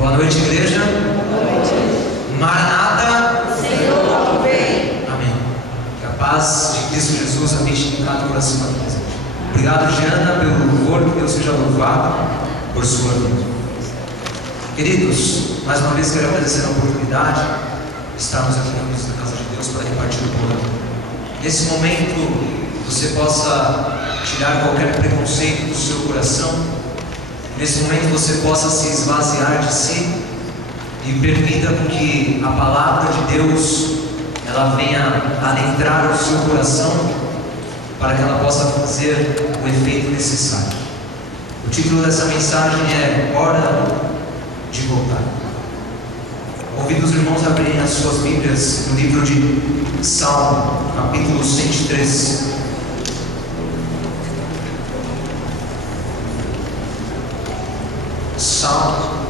Boa noite, igreja. Boa noite. Maranata. O Senhor vem. Amém. Que a paz de Cristo Jesus habite em cada coração presente. Obrigado, Jana, pelo louvor. Que Deus seja louvado por sua vida. Queridos, mais uma vez quero agradecer a oportunidade de estarmos aqui na luz da casa de Deus para repartir o pão. Nesse momento, você possa tirar qualquer preconceito do seu coração. Nesse momento você possa se esvaziar de si e permita que a palavra de Deus ela venha adentrar o seu coração para que ela possa fazer o efeito necessário. O título dessa mensagem é Hora de Voltar. Convido os irmãos a abrirem as suas Bíblias no livro de Salmo, capítulo 103. Salmo,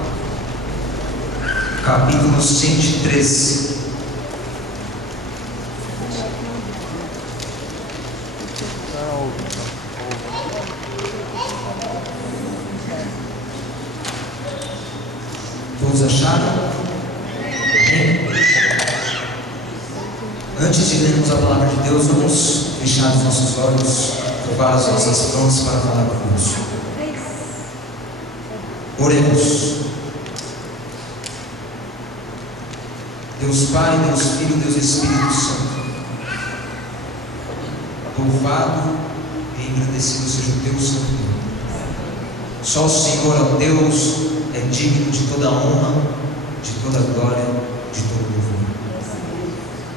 capítulo 113. Todos acharam? Amém? Antes de lermos a palavra de Deus, vamos fechar os nossos olhos, curvar as nossas mãos para falar conosco. Oremos. Deus Pai, Deus Filho, Deus Espírito Santo, louvado e engrandecido seja o teu santo nome. Só o Senhor, ó Deus, é digno de toda honra, de toda glória, de todo louvor.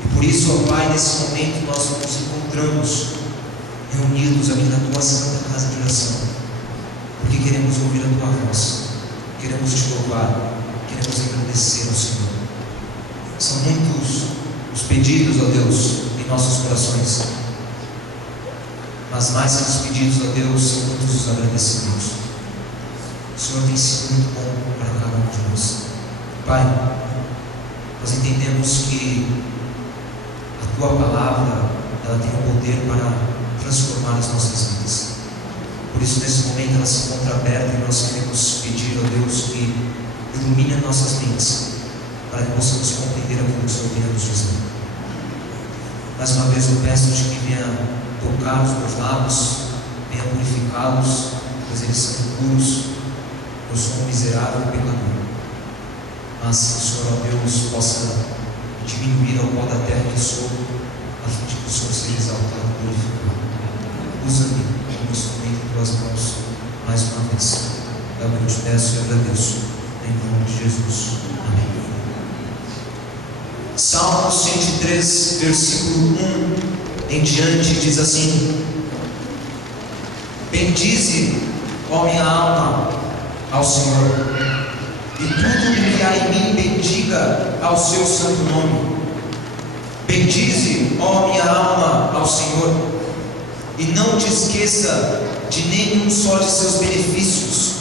E por isso, ó Pai, nesse momento nós nos encontramos reunidos aqui na tua santa casa de oração, porque queremos ouvir a tua voz. Queremos te louvar, queremos agradecer ao Senhor. São muitos os pedidos, ó Deus, em nossos corações, mas mais que os pedidos, ó Deus, são muitos os agradecimentos. O Senhor tem sido muito bom para cada um de nós. Pai, nós entendemos que a tua palavra ela tem o poder para transformar as nossas vidas. Por isso, nesse momento, ela se encontra aberta e nós queremos pedir a Deus que ilumine as nossas mentes para que possamos compreender aquilo que o Senhor venha nos dizer. Mais uma vez, eu peço-te que venha tocar os meus lábios, venha purificá-los, pois eles são impuros. Eu sou um miserável pecador. Mas que o Senhor, ó Deus, possa diminuir ao pó da terra que sou, a fim de que o Senhor seja exaltado e glorificado. Usa-me como instrumento em tuas mãos, mais uma vez. É o que eu te peço e agradeço, em nome de Jesus. Amém. Salmo 103, versículo 1 em diante, diz assim: Bendize, ó minha alma, ao Senhor, e tudo que há em mim bendiga ao seu santo nome. Bendize, ó minha alma, ao Senhor, e não te esqueça de nenhum só de seus benefícios.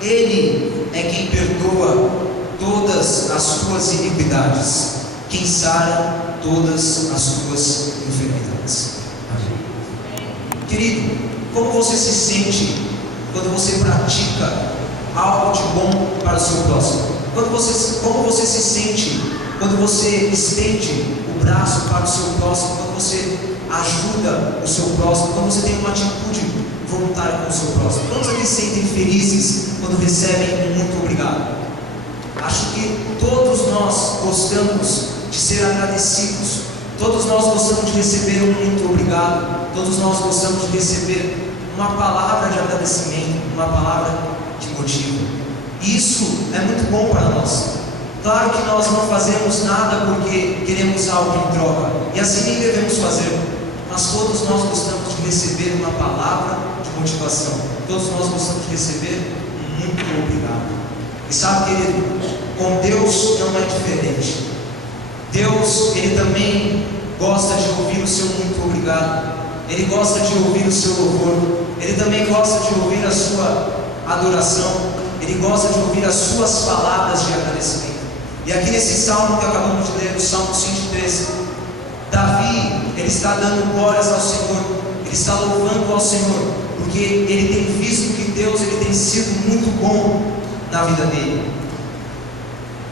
Ele é quem perdoa todas as tuas iniquidades, quem sara todas as tuas enfermidades. Amém. Querido, como você se sente quando você pratica algo de bom para o seu próximo? Como você se sente quando você estende o braço para o seu próximo, quando você ajuda o seu próximo, quando você tem uma atitude voluntária com o seu próximo? Quantos aqui se sentem felizes quando recebem um muito obrigado? Acho que todos nós gostamos de ser agradecidos, todos nós gostamos de receber um muito obrigado, todos nós gostamos de receber uma palavra de agradecimento, uma palavra de motivo. Isso é muito bom para nós. Claro que nós não fazemos nada porque queremos algo em troca, e assim nem devemos fazer, mas todos nós gostamos de receber uma palavra de motivação, todos nós gostamos de receber um muito obrigado. E sabe, querido, com Deus não é diferente. Deus, Ele também gosta de ouvir o seu muito obrigado, Ele gosta de ouvir o seu louvor, Ele também gosta de ouvir a sua adoração, Ele gosta de ouvir as suas palavras de agradecimento. E aqui nesse salmo que acabamos de ler, o Salmo 113, Davi, ele está dando glórias ao Senhor, ele está louvando ao Senhor, porque ele tem visto que Deus ele tem sido muito bom na vida dele.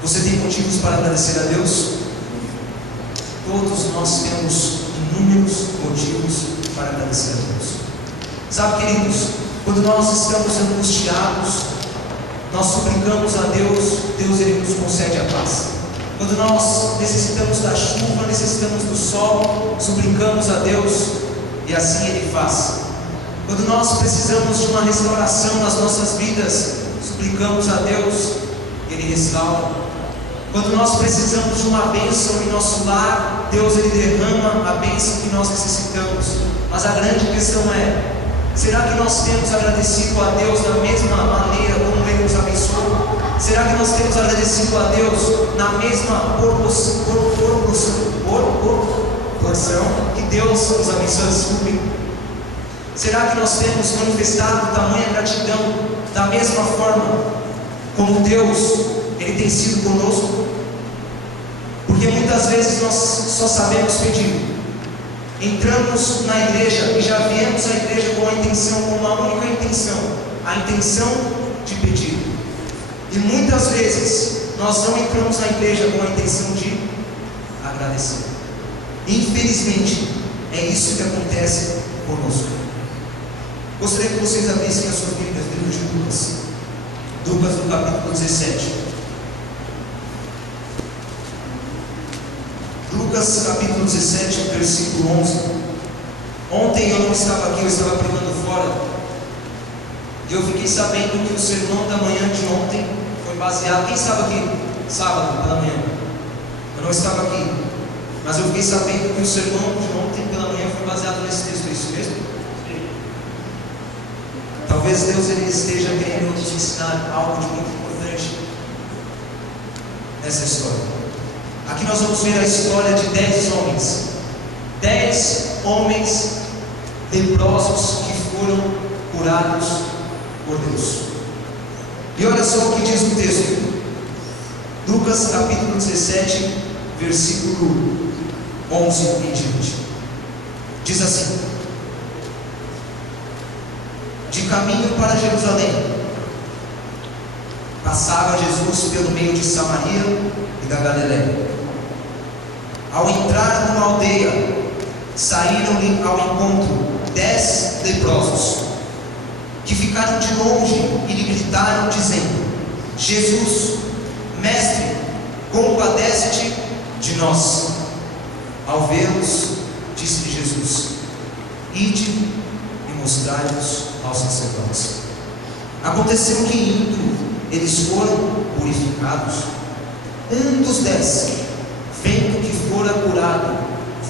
Você tem motivos para agradecer a Deus? Todos nós temos inúmeros motivos para agradecer a Deus. Sabe, queridos, quando nós estamos angustiados, nós suplicamos a Deus, Deus Ele nos concede a paz. Quando nós necessitamos da chuva, necessitamos do sol, suplicamos a Deus e assim Ele faz. Quando nós precisamos de uma restauração nas nossas vidas, suplicamos a Deus, Ele restaura. Quando nós precisamos de uma bênção em nosso lar, Deus Ele derrama a bênção que nós necessitamos. Mas a grande questão é: será que nós temos agradecido a Deus da mesma maneira como Ele nos abençoou? Será que nós temos agradecido a Deus na mesma proporção que Deus nos abençoa? Desculpe. Será que nós temos manifestado tamanha gratidão da mesma forma como Deus Ele tem sido conosco? Porque muitas vezes nós só sabemos pedir. Entramos na igreja e já viemos à igreja com a intenção, com uma única intenção, a intenção de pedir. E muitas vezes nós não entramos na igreja com a intenção de agradecer. Infelizmente, é isso que acontece conosco. Gostaria que vocês abrissem as suas Bíblias no livro de Lucas. Lucas no capítulo 17. Lucas capítulo 17, versículo 11. Ontem eu não estava aqui, eu estava pregando fora. E eu fiquei sabendo que o sermão da manhã de ontem foi baseado. Quem estava aqui? Sábado, pela manhã. Eu não estava aqui. Mas eu fiquei sabendo que o sermão de ontem pela manhã foi baseado nesse texto. É isso mesmo? Talvez Deus Ele esteja querendo nos ensinar algo de muito importante nessa história. Aqui nós vamos ver a história de 10 homens. 10 homens leprosos que foram curados por Deus. E olha só o que diz o texto. Lucas capítulo 17, versículo 11 em diante. Diz assim: de caminho para Jerusalém, passava Jesus pelo meio de Samaria e da Galiléia. Ao entrar numa aldeia, saíram-lhe ao encontro 10 leprosos, que ficaram de longe e lhe gritaram, dizendo: Jesus, Mestre, compadece-te de nós. Ao vê-los, disse-lhe Jesus: ide e mostrai-vos aos sacerdotes. Aconteceu que, indo, eles foram purificados. Um dos 10, vendo que fora curado,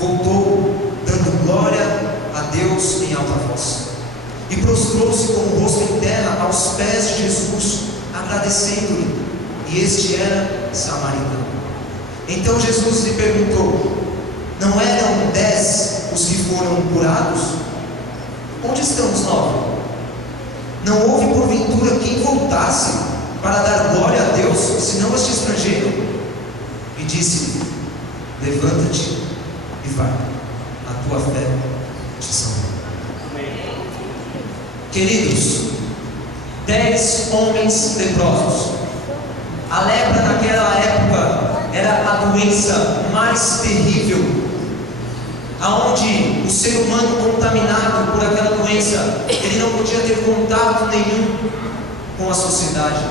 voltou, dando glória a Deus em alta voz, e prostrou-se com o rosto em terra aos pés de Jesus, agradecendo-lhe. E este era samaritano. Então Jesus lhe perguntou: não eram 10 os que foram curados? Onde estão os 9? Não houve porventura quem voltasse para dar glória a Deus, senão este estrangeiro? E disse-lhe: levanta-te e vai, a tua fé te salvou. Queridos, 10 homens leprosos. A lepra naquela época era a doença mais terrível, aonde o ser humano contaminado por aquela doença, ele não podia ter contato nenhum com a sociedade.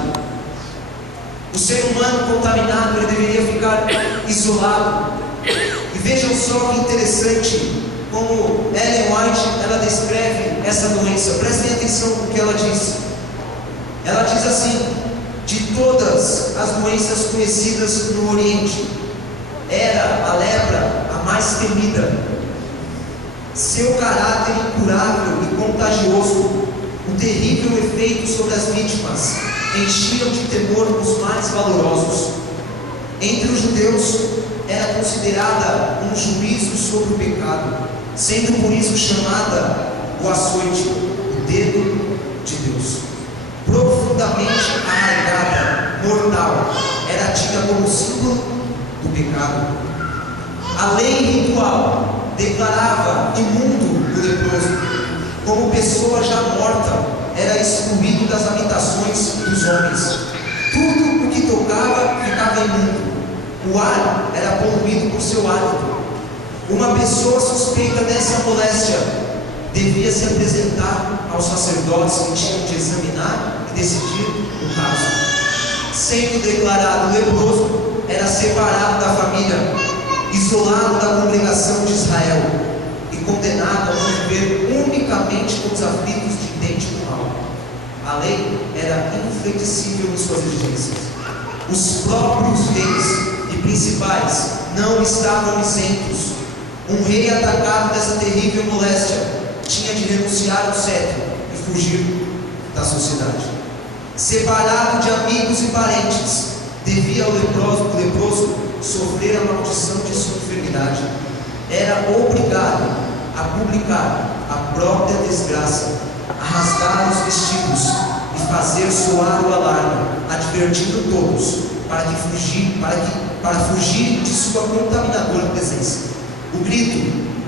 O ser humano contaminado, ele deveria ficar isolado. E vejam só que interessante como Ellen White, ela descreve essa doença. Prestem atenção no que ela diz. Ela diz assim: de todas as doenças conhecidas no Oriente, era a lepra a mais temida. Seu caráter incurável e contagioso, o terrível efeito sobre as vítimas, enchiam de temor os mais valorosos. Entre os judeus era considerada um juízo sobre o pecado, sendo por isso chamada o açoite, o dedo de Deus. Profundamente arraigada, mortal, era tida como símbolo do pecado. A lei ritual declarava imundo o leproso, como pessoa já morta, era excluído das habitações dos homens. Tudo o que tocava ficava estava imundo. O ar era poluído por seu hálito. Uma pessoa suspeita dessa moléstia devia se apresentar aos sacerdotes que tinham de examinar e decidir o caso. Sendo declarado leproso, era separado da família, isolado da congregação de Israel e condenado a viver unicamente com os aflitos de idêntico mal. A lei era inflexível em suas exigências. Os próprios reis e principais não estavam isentos. Um rei atacado dessa terrível moléstia tinha de renunciar ao cetro e fugir da sociedade. Separado de amigos e parentes, devia o leproso sofrer a maldição de sua enfermidade. Era obrigado a publicar a própria desgraça, a rasgar os vestidos e fazer soar o alarme, advertindo todos para fugir de sua contaminadora presença. O grito,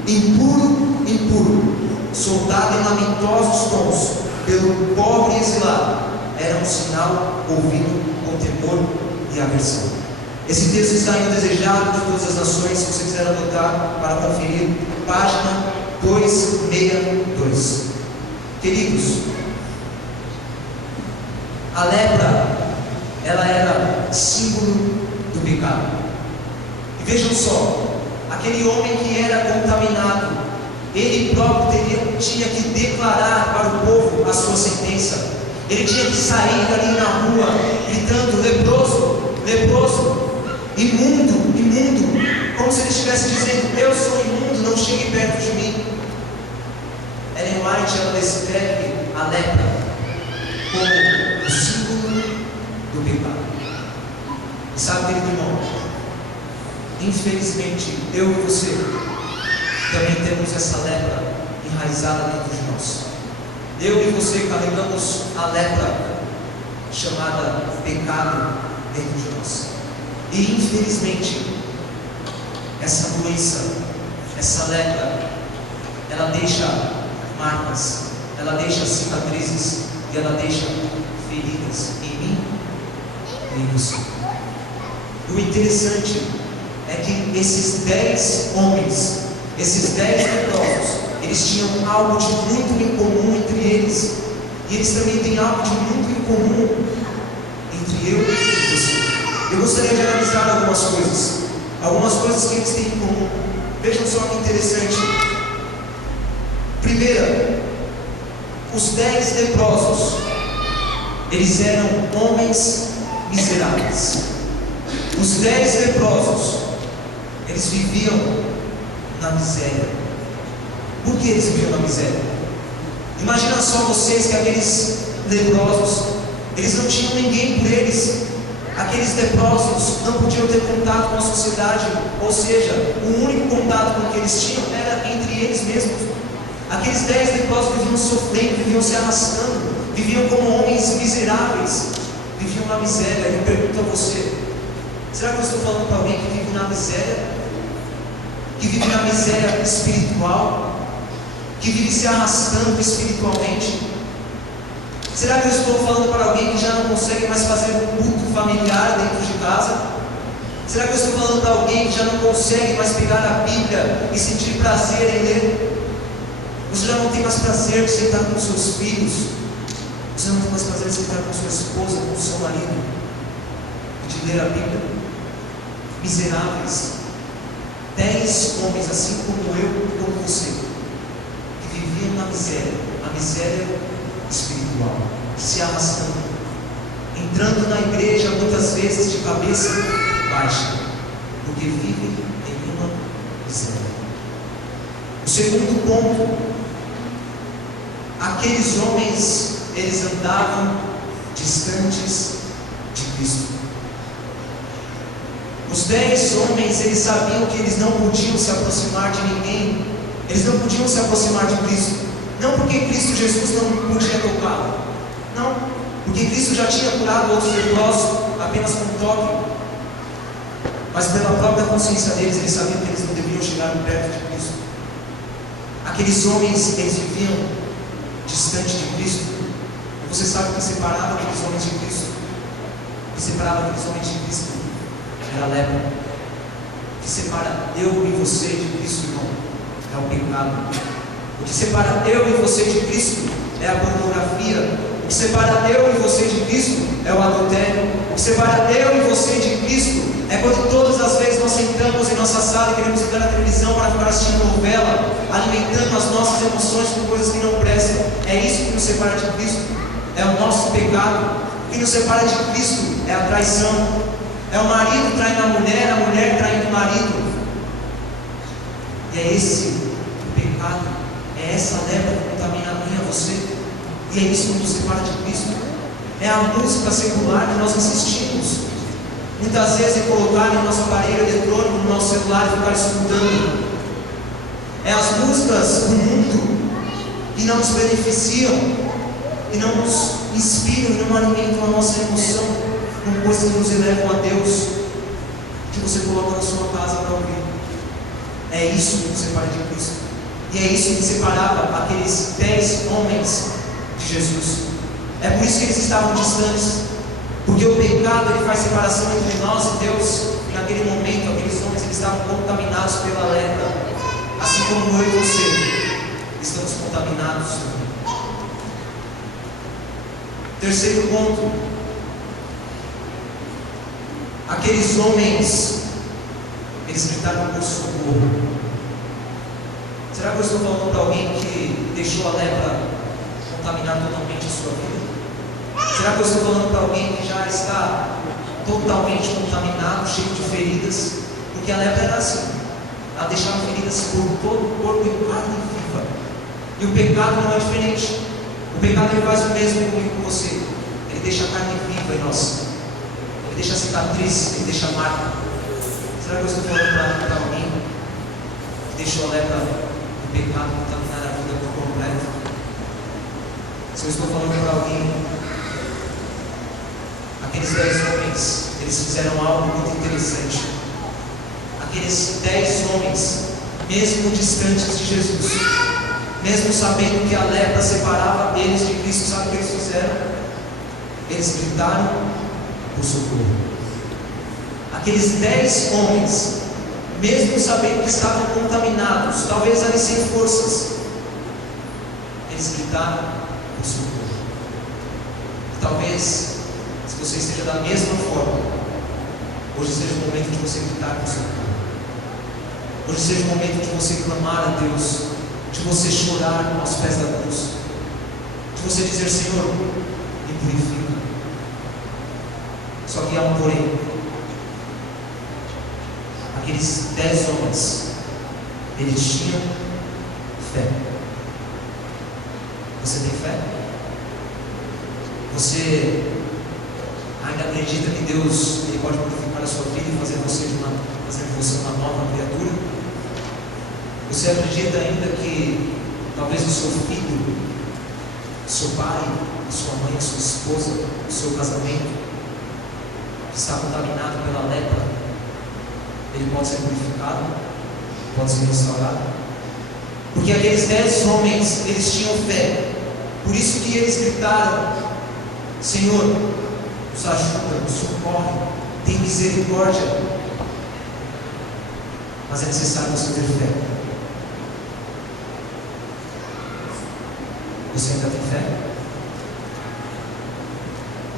impuro, impuro, soltado em lamentosos tons pelo pobre exilado, era um sinal ouvido com temor e aversão. Esse texto está em O Desejado de Todas as Nações, se você quiser anotar para conferir, página 262. Queridos, a lepra, ela era símbolo do pecado. E vejam só, aquele homem que era contaminado, ele próprio tinha que declarar para o povo a sua sentença. Ele tinha que sair ali na rua gritando: leproso, leproso, imundo, imundo, como se ele estivesse dizendo: eu sou imundo, não chegue perto de mim. Ellen White, ela descreve a lepra como o símbolo do pecado. E sabe, querido irmão, infelizmente eu e você também temos essa lepra enraizada dentro de nós. Eu e você carregamos a lepra chamada pecado dentro de nós. E infelizmente essa doença, essa lepra, ela deixa marcas, ela deixa cicatrizes e ela deixa feridas em mim e em você. O interessante é que esses 10 homens, esses 10 leprosos, eles tinham algo de muito em comum entre eles, e eles também têm algo de muito em comum entre eu e você. Eu gostaria de analisar algumas coisas que eles têm em comum. Vejam só que interessante. Primeira, os 10 leprosos, eles eram homens miseráveis. Os 10 leprosos, eles viviam na miséria. Por que eles viviam na miséria? Imagina só vocês que aqueles leprosos, eles não tinham ninguém por eles. Aqueles leprosos não podiam ter contato com a sociedade, ou seja, o único contato com que eles tinham era entre eles mesmos. Aqueles 10 leprosos viviam sofrendo, viviam se arrastando, viviam como homens miseráveis, viviam na miséria. Eu pergunto a você: será que eu estou falando para alguém que vive na miséria? Que vive na miséria espiritual? Que vive se arrastando espiritualmente? Será que eu estou falando para alguém que já não consegue mais fazer um culto familiar dentro de casa? Será que eu estou falando para alguém que já não consegue mais pegar a Bíblia e sentir prazer em ler? Você já não tem mais prazer de sentar com seus filhos? Você não tem mais prazer de sentar com sua esposa, com seu marido e de ler a Bíblia? Miseráveis, 10 homens assim como eu e como você, que viviam na miséria, a miséria espiritual, se arrastando, entrando na igreja muitas vezes de cabeça baixa, porque vivem em uma miséria. O segundo ponto, aqueles homens, eles andavam distantes de Cristo. Os 10 homens, eles sabiam que eles não podiam se aproximar de ninguém, eles não podiam se aproximar de Cristo. Não porque Cristo Jesus não podia tocá-lo, não, porque Cristo já tinha curado outros leprosos apenas com um toque, mas pela própria consciência deles, eles sabiam que eles não deviam chegar perto de Cristo. Aqueles homens, eles viviam distante de Cristo. E você sabe o que separava aqueles homens de Cristo? O que separava aqueles homens de Cristo era a lepra. O que separa eu e você de Cristo, irmão, é o pecado. O que separa eu e você de Cristo é a pornografia. O que separa eu e você de Cristo é o adultério. O que separa eu e você de Cristo é quando todas as vezes nós sentamos em nossa sala e queremos ligar a televisão para ficar assistindo novela, alimentando as nossas emoções com coisas que não prestam. É isso que nos separa de Cristo. É o nosso pecado. O que nos separa de Cristo é a traição. É o marido traindo a mulher traindo o marido. E é esse o pecado. É essa lepra que contamina a mim e a você. E é isso que nos separa de Cristo. É a música secular que nós assistimos. Muitas vezes é colocar em nosso aparelho eletrônico, no nosso celular e ficar escutando. É as músicas do mundo que não nos beneficiam, que não nos inspiram e não alimentam a nossa emoção com coisas que nos elevam a Deus, que você coloca na sua casa para ouvir. É isso que nos separa de Cristo. E é isso que separava aqueles 10 homens de Jesus. É por isso que eles estavam distantes. Porque o pecado ele faz separação entre nós e Deus. E naquele momento, aqueles homens eles estavam contaminados pela lepra. Assim como eu e você estamos contaminados. Terceiro ponto. Aqueles homens, eles gritaram por socorro. Será que eu estou falando para alguém que deixou a lepra contaminar totalmente a sua vida? Será que eu estou falando para alguém que já está totalmente contaminado, cheio de feridas? Porque a lepra era assim, ela deixava feridas por todo o corpo e carne viva. E o pecado não é diferente. O pecado ele faz o mesmo comigo com você. Ele deixa a carne viva em nós. Ele deixa a cicatriz, ele deixa a marca. Será que eu estou falando para alguém que deixou a lepra do pecado contaminar a vida por completo? Se eu estou falando para alguém, aqueles 10 homens, eles fizeram algo muito interessante. Aqueles 10 homens, mesmo distantes de Jesus, mesmo sabendo que a lepra separava eles de Cristo, sabe o que eles fizeram? Eles gritaram por socorro. Aqueles 10 homens, mesmo sabendo que estavam contaminados, talvez ali sem forças, eles gritaram por socorro. Talvez, se você esteja da mesma forma, hoje seja o momento de você gritar por socorro. Hoje seja o momento de você clamar a Deus, de você chorar aos pés da cruz, de você dizer: Senhor, me purifica. Só que há um porém. Aqueles 10 homens, eles tinham fé. Você tem fé? Você ainda acredita que Deus ele pode purificar a sua vida e fazer de você uma nova criatura? Você acredita ainda que talvez o seu filho, o seu pai, a sua mãe, a sua esposa, o seu casamento, que está contaminado pela lepra, ele pode ser purificado, pode ser restaurado? Porque aqueles 10 homens, eles tinham fé. Por isso que eles gritaram: Senhor, nos ajuda, nos socorre, tem misericórdia. Mas é necessário você ter fé. Você ainda tem fé?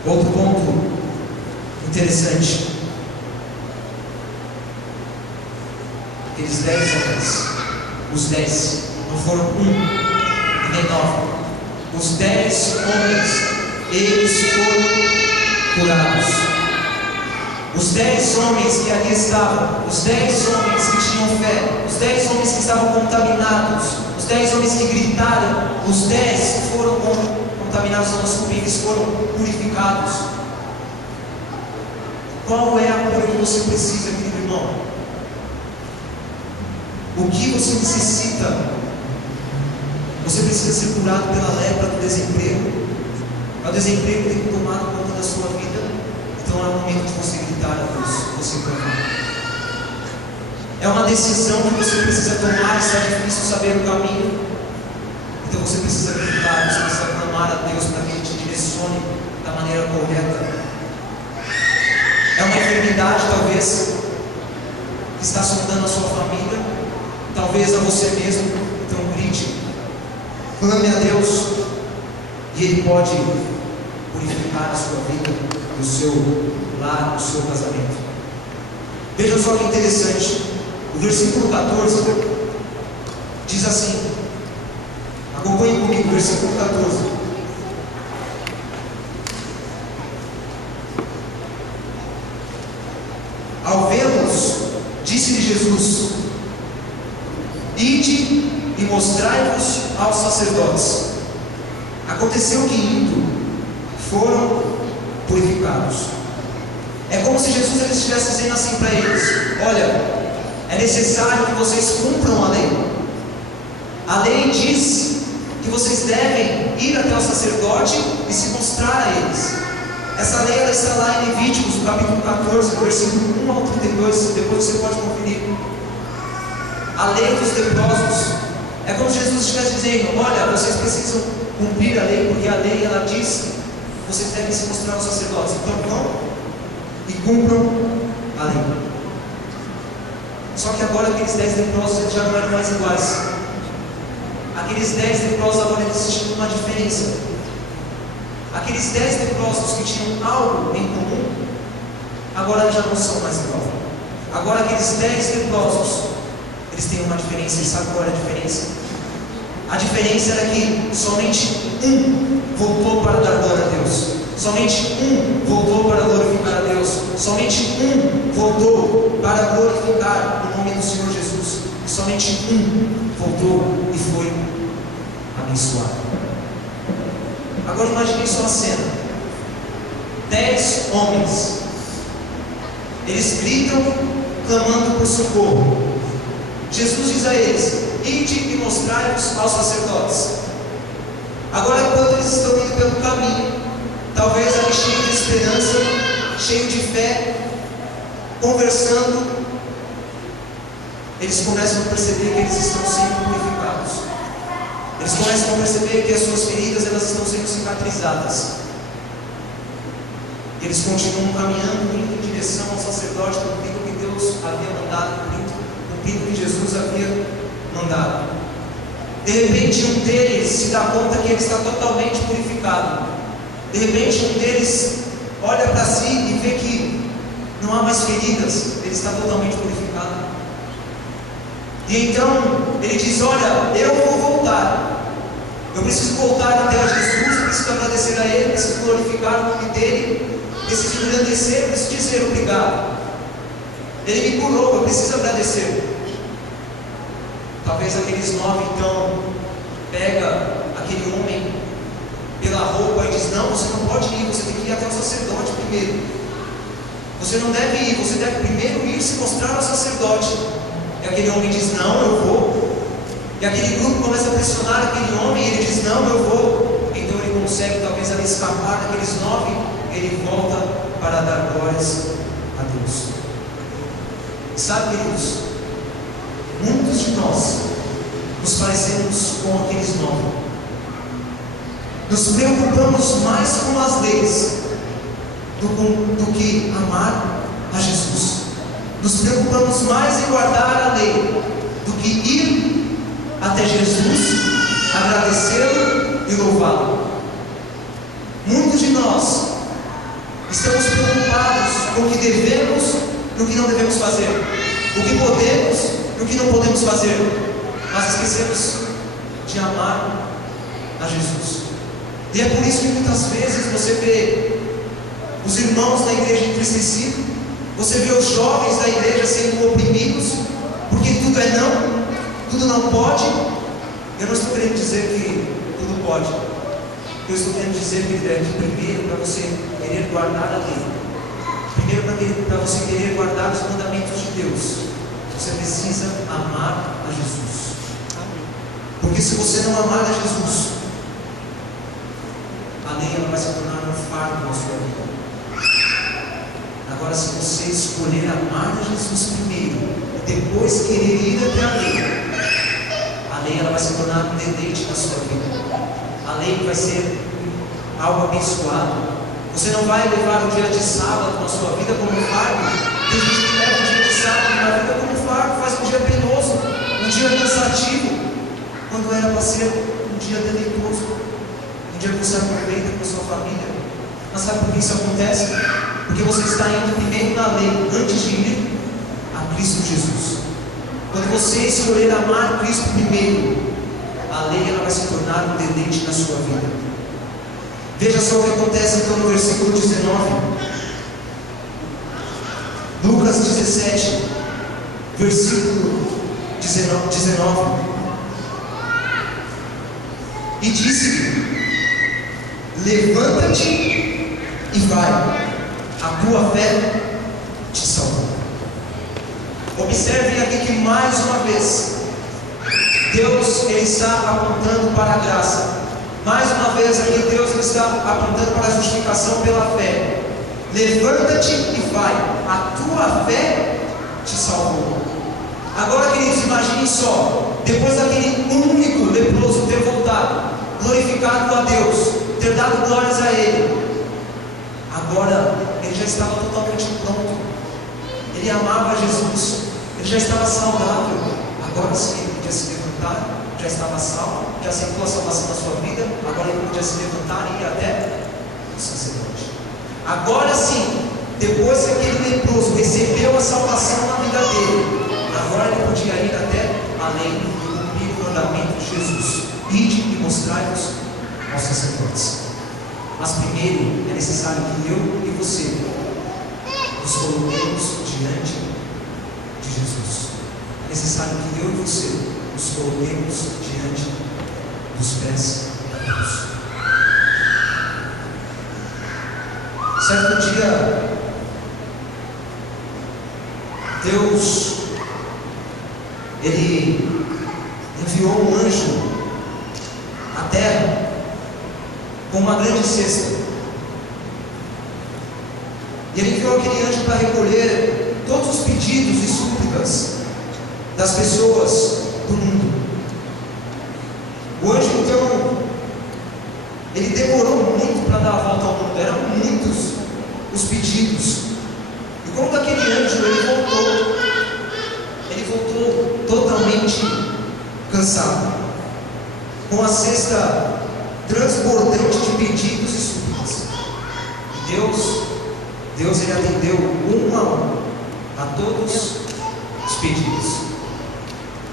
Outro ponto interessante. Aqueles 10 homens, os 10, não foram um e nem 9. Os 10 homens, eles foram curados. Os 10 homens que ali estavam, os 10 homens que tinham fé, os 10 homens que estavam contaminados, os 10 homens que gritaram, os 10 foram contaminados, eles foram purificados. Qual é a cura que você precisa, querido irmão? O que você necessita? Você precisa ser curado pela lepra do desemprego. É o desemprego que tem tomado conta da sua vida. Então é o momento de você gritar a Deus, você clamar. É uma decisão que você precisa tomar. Está difícil saber o caminho. Então você precisa gritar, você precisa clamar a Deus para que Ele te direcione da maneira correta. É uma enfermidade, talvez, que está sondando a sua família, talvez a você mesmo. Então grite, clame a Deus, e Ele pode purificar a sua vida, o seu lar, o seu casamento. Veja só que interessante, o versículo 14 diz assim, acompanhe comigo, versículo 14. Ao vê-los, disse-lhe Jesus: ide e mostrai-vos aos sacerdotes. Aconteceu que indo, foram purificados. É como se Jesus ele estivesse dizendo assim para eles: olha, é necessário que vocês cumpram a lei. A lei diz que vocês devem ir até o sacerdote e se mostrar a eles. Essa lei ela está lá em Levíticos, no capítulo 14, versículo 1 ao 32, depois você pode conferir. A lei dos leprosos. É como se Jesus estivesse dizendo: olha, vocês precisam cumprir a lei, porque a lei ela diz que vocês devem se mostrar aos sacerdotes. Então vão e cumpram a lei. Só que agora aqueles 10 leprosos eles já não eram mais iguais. Aqueles 10 leprosos agora eles tinham uma diferença. Aqueles 10 leprosos que tinham algo em comum, agora já não são mais iguais. Agora aqueles 10 leprosos, eles têm uma diferença. E sabe qual era a diferença? A diferença era que somente um voltou para dar glória a Deus. Somente um voltou para glorificar a Deus. Somente um voltou para glorificar o nome do Senhor Jesus. E somente um voltou e foi abençoado. Agora imagine só a cena: 10 homens, eles gritam clamando por socorro. Jesus diz a eles: ide e mostrai-vos aos sacerdotes. Agora enquanto eles estão indo pelo caminho, talvez ali cheio de esperança, cheio de fé, conversando, eles começam a perceber que eles estão sendo purificados. Eles começam a perceber que as suas feridas elas estão sendo cicatrizadas. Eles continuam caminhando, indo em direção ao sacerdote, cumprindo o que Deus havia mandado, cumprindo o que Jesus havia mandado. De repente um deles se dá conta que ele está totalmente purificado. De repente um deles olha para si e vê que não há mais feridas, ele está totalmente purificado. E então ele diz: olha, eu vou voltar. Eu preciso voltar até a Jesus, eu preciso agradecer a Ele, preciso glorificar o nome dEle, preciso engrandecer, preciso dizer obrigado. Ele me curou, eu preciso agradecer. Talvez aqueles 9 então pega aquele homem pela roupa e diz: não, você não pode ir, você tem que ir até o sacerdote primeiro. Você não deve ir, você deve primeiro ir se mostrar ao sacerdote. E aquele homem diz: não, eu vou. E aquele grupo começa a pressionar aquele homem, e ele diz: não, eu vou. Então ele consegue talvez ali escapar daqueles 9, ele volta para dar glórias a Deus. E sabe, queridos, muitos de nós nos parecemos com aqueles 9. Nos preocupamos mais com as leis do que amar a Jesus. Nos preocupamos mais em guardar a lei do que ir até Jesus, agradecê-lo e louvá-lo. Muitos de nós estamos preocupados com o que devemos e o que não devemos fazer, o que podemos e o que não podemos fazer, mas esquecemos de amar a Jesus. E é por isso que muitas vezes você vê os irmãos da igreja entristecidos, você vê os jovens da igreja sendo oprimidos, porque tudo é não, tudo não pode. Eu não estou querendo dizer que tudo pode. Eu estou querendo dizer que primeiro, para você querer guardar a lei, primeiro para você querer guardar os mandamentos de Deus, você precisa amar a Jesus. Porque se você não amar a Jesus, a lei ela vai se tornar um fardo na sua vida. Agora, se você escolher amar a Jesus primeiro e depois querer ir até a lei ela vai se tornar um deleite na sua vida. A lei vai ser algo abençoado. Você não vai levar o dia de sábado na sua vida como um fardo. Tem gente que leva o dia de sábado na vida como um fardo, faz um dia penoso, um dia cansativo, quando era para ser um dia deleitoso, um dia que você aproveita com a sua família. Mas sabe por que isso acontece? Porque você está indo primeiro na lei, antes de ir a Cristo Jesus. Quando você escolher amar Cristo primeiro, a lei ela vai se tornar um deleite na sua vida. Veja só o que acontece então no versículo 19. Lucas 17, versículo 19. E disse-lhe: levanta-te e vai, a tua fé te salvou. Observem aqui que mais uma vez Deus ele está apontando para a graça. Mais uma vez aqui Deus ele está apontando para a justificação pela fé. Levanta-te e vai, a tua fé te salvou. Agora, queridos, imaginem só, depois daquele único leproso ter voltado, glorificado a Deus, ter dado glórias a Ele, agora ele já estava totalmente pronto. Ele amava Jesus, ele já estava saudável. Agora sim ele podia se levantar, já estava salvo, já aceitou a salvação da sua vida. Agora ele podia se levantar e ir até o sacerdote. Agora sim, depois que aquele leproso recebeu a salvação na vida dele, agora ele podia ir até além e cumprir o mandamento de Jesus: ide e mostrai-vos aos sacerdotes. Mas primeiro é necessário que eu e você nos coloquemos diante de Jesus. É necessário que eu e você nos coloquemos diante dos pés de Deus. Certo dia, Deus ele enviou um anjo à terra com uma grande cesta. E ele enviou aquele anjo para recolher todos os pedidos e súplicas das pessoas do mundo. O anjo então ele demorou muito para dar a volta ao mundo. Eram muitos os pedidos. E quando aquele anjo ele voltou totalmente cansado, com a cesta transbordante de pedidos e súplicas. E Deus ele atendeu um a todos os pedidos.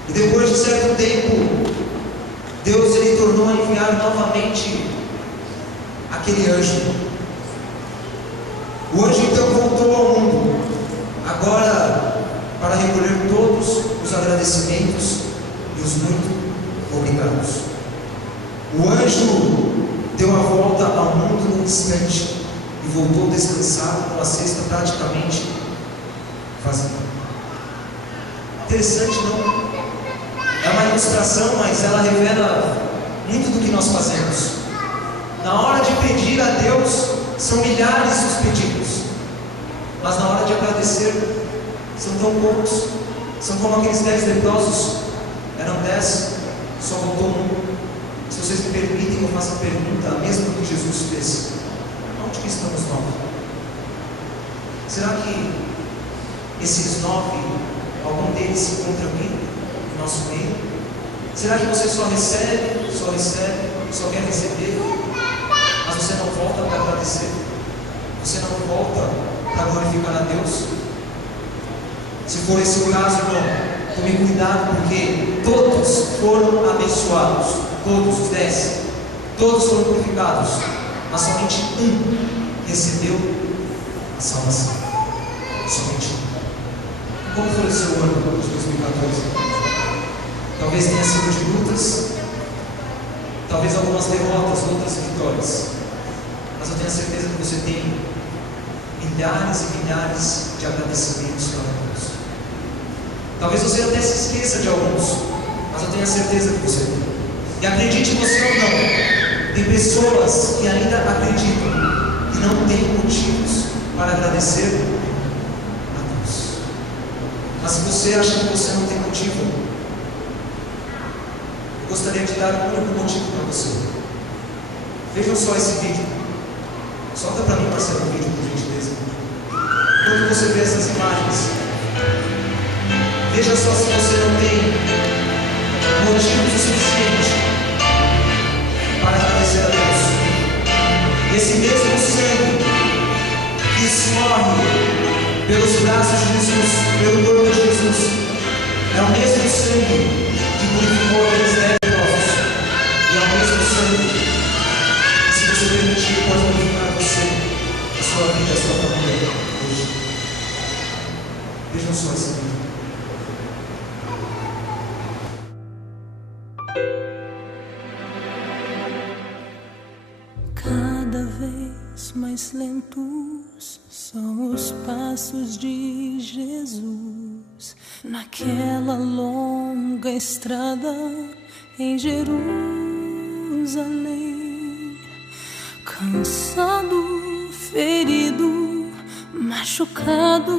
E depois de certo tempo, Deus ele tornou a enviar novamente aquele anjo. O anjo então voltou ao mundo, agora para recolher todos os agradecimentos e os muito obrigados. O anjo deu a volta ao mundo num instante e voltou descansado com a cesta praticamente vazia. Interessante, não? É uma ilustração, mas ela revela muito do que nós fazemos. Na hora de pedir a Deus, são milhares os pedidos, mas na hora de agradecer, são tão poucos. São como aqueles 10 leprosos, eram 10, só voltou um. Se vocês me permitem, eu faço a pergunta, a mesma que Jesus fez: onde que estamos nós? Será que esses 9, algum deles se encontra aqui no nosso meio? Será que você só recebe, só quer receber, mas você não volta para agradecer? Você não volta para glorificar a Deus? Se for esse o caso, irmão, tome cuidado, porque todos foram abençoados, todos os 10, todos foram glorificados, mas somente um recebeu a salvação. Somente um. Como foi o seu ano de 2014? Talvez tenha sido de lutas, talvez algumas derrotas, outras vitórias, mas eu tenho certeza que você tem milhares e milhares de agradecimentos para Deus. Talvez você até se esqueça de alguns, mas eu tenho a certeza que você tem. E acredite você ou não, tem pessoas que ainda acreditam e não têm motivos para agradecer a Deus. Mas se você acha que você não tem motivo, eu gostaria de dar um único motivo para você. Vejam só esse vídeo. Solta para mim, parceiro, um vídeo, por gentileza. Quando você vê essas imagens, veja só se você não tem motivo suficiente para agradecer a Deus. Esse mesmo sangue que escorre pelos braços de Jesus, pelo corpo de Jesus, é o mesmo sangue que purificou aqueles leprosos. E é o mesmo sangue que, se você permitir, pode purificar você, a sua vida, a sua família hoje. Vejam só esse vídeo. Cada vez mais lentos são os passos de Jesus naquela longa estrada em Jerusalém. Cansado, ferido, machucado,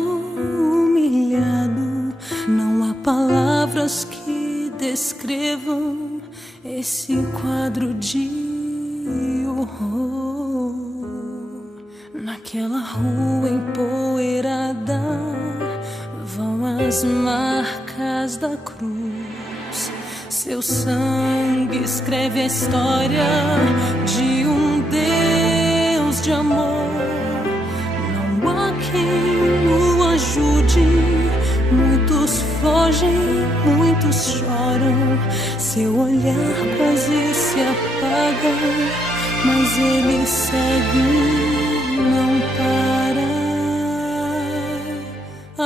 humilhado, não há palavras que descrevam esse quadro de horror. Naquela rua empoeirada vão as marcas da cruz. Seu sangue escreve a história de um Deus de amor. Não há quem o ajude. Muitos fogem, muitos choram. Seu olhar quase se apaga, mas ele segue, não para.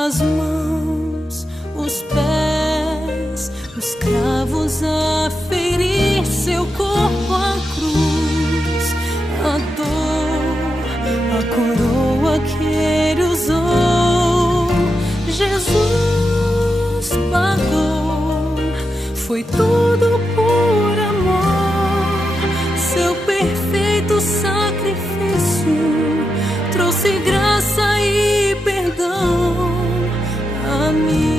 As mãos, os pés, os cravos a ferir seu corpo à cruz. A dor, a coroa que ele usou, Jesus pagou. Foi tudo por amor. Seu perfeito sacrifício trouxe graça e perdão a mim.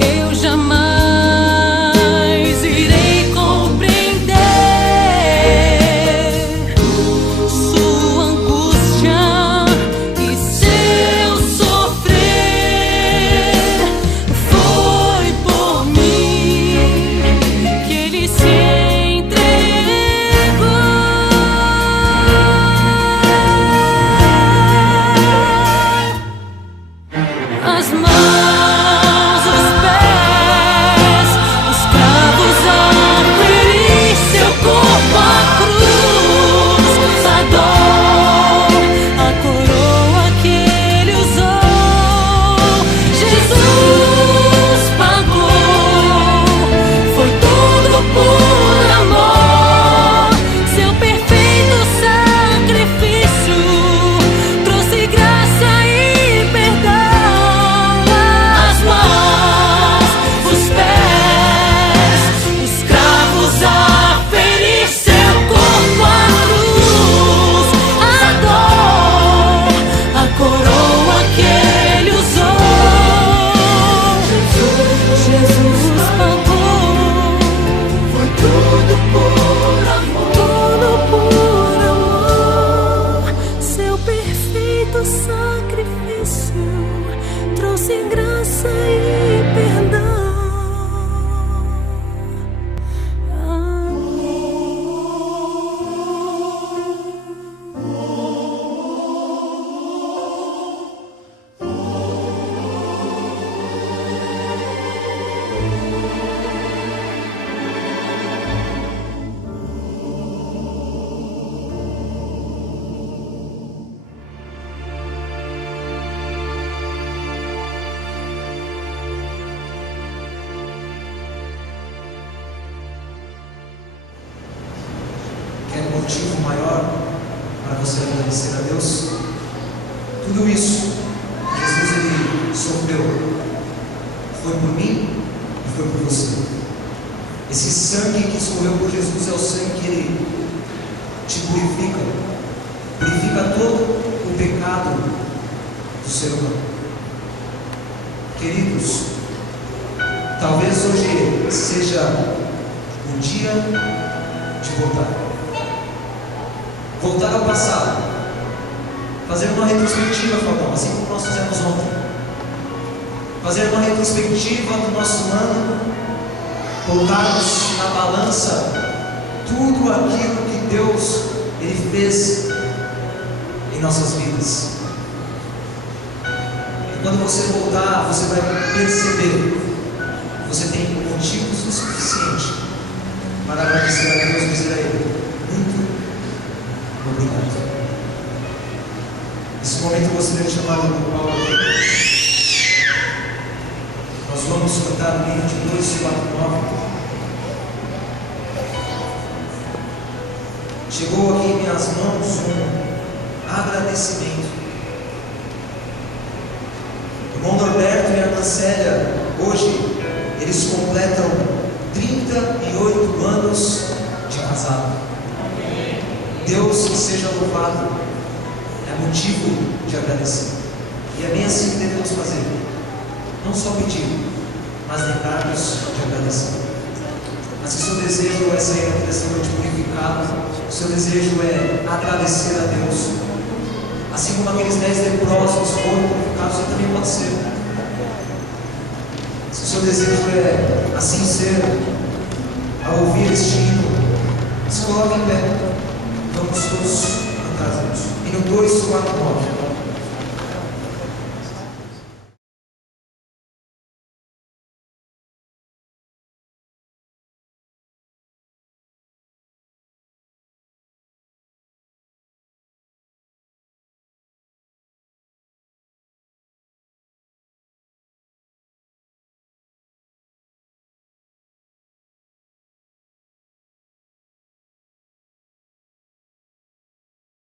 Eu jamais irei compreender sua angústia e seu sofrer. Foi por mim que ele se entregou. As mãos, os pés, os cravos a ferir seu corpo à cruz. A dor, a coroa que ele usou, Jesus pagou. Foi tudo por amor. Seu perfeito sacrifício trouxe graça e perdão. As mãos, os pés, os cravos a ferir seu corpo à cruz. A dor, a coroa que ele usou, Jesus pagou. Foi tudo por amor. Tudo por amor. Seu perfeito sacrifício trouxe graça e perdão. Quer um motivo maior para você agradecer a Deus? Tudo isso Jesus ele sofreu, foi por mim e foi por você. Esse sangue que escorreu por Jesus é o sangue que ele te purifica, purifica todo o pecado do ser humano. Queridos, talvez hoje seja o dia de voltar. Voltar ao passado. Fazer uma retrospectiva, Fabão, assim como nós fizemos ontem. Fazer uma retrospectiva do nosso ano. Colocarmos na balança tudo aquilo que Deus Ele fez em nossas vidas. E quando você voltar, você vai perceber que você tem motivos o suficiente para agradecer a Deus e dizer a Ele: muito obrigado. Nesse momento eu gostaria de chamar o Paulo aqui. Nós vamos cantar o hino de 249. Chegou aqui em minhas mãos um agradecimento. O irmão Norberto e a irmã Célia, hoje, eles completam 38 anos de casado. Deus seja louvado. É motivo de agradecer. E é bem assim que devemos fazer. Não só pedir, mas lembrar-nos de agradecer. Mas se o seu desejo é sair dessa noite purificado, o seu desejo é agradecer a Deus, assim como aqueles 10 leprosos foram purificados, você também pode ser. Se o seu desejo é assim ser, ao ouvir este hino, se coloque em pé. Vamos todos cantar juntos. Hino 249.